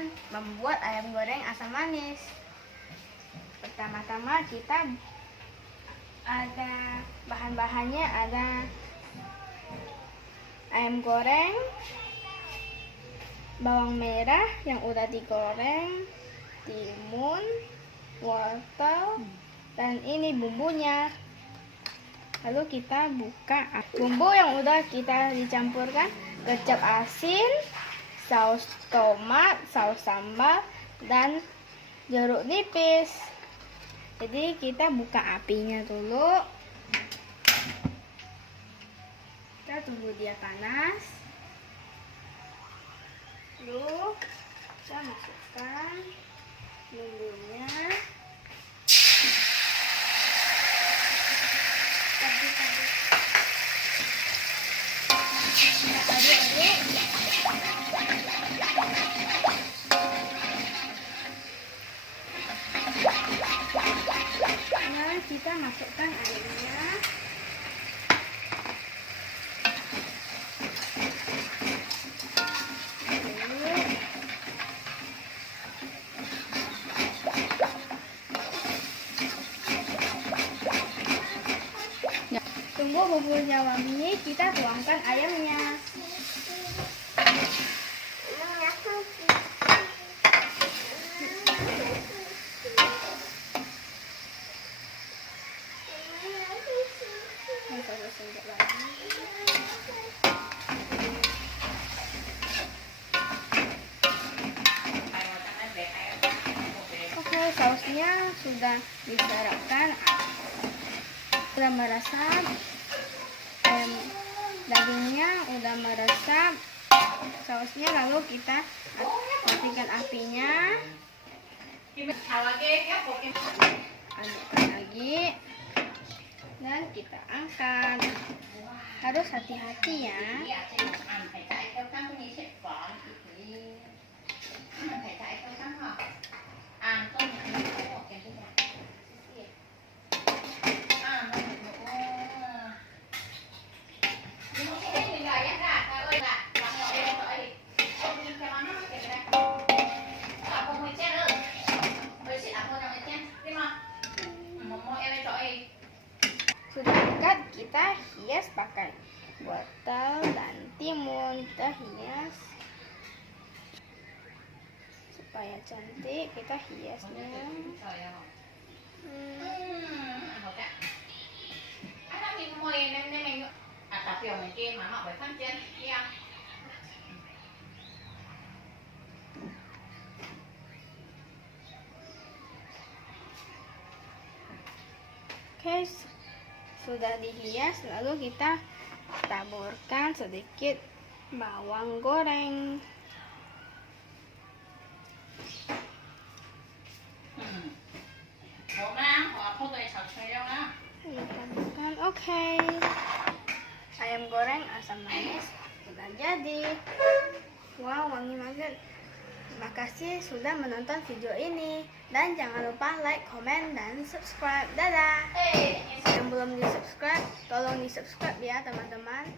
akan membuat ayam goreng asam manis. Pertama-tama kita ada bahan-bahannya, ada ayam goreng, bawang merah yang udah digoreng, timun, wortel, dan ini bumbunya. Lalu kita buka bumbu yang udah kita dicampurkan, kecap asin, saus tomat, saus sambal, dan jeruk nipis. Jadi kita buka apinya dulu. Kita tunggu dia panas. Lalu kita masukkan bumbunya. Nah, kita masukkan airnya. Tunggu bumbunya wangi, kita tuangkan ayamnya. Oke, sausnya sudah diserapkan, sudah meresap, dagingnya udah meresap sausnya. Lalu kita matikan apinya, adukkan lagi, dan kita angkat. Harus hati-hati ya. Sudah dekat, kita hias pakai wortel dan timun. Kita hias supaya cantik, kita hiasnya. Oke, sudah dihias, lalu kita taburkan sedikit bawang goreng. Oke, ayam goreng asam manis sudah jadi. Wow, wangi banget. Terima kasih sudah menonton video ini, dan jangan lupa like, komen, dan subscribe. Dadah. Yang belum di subscribe, tolong di subscribe ya teman-teman.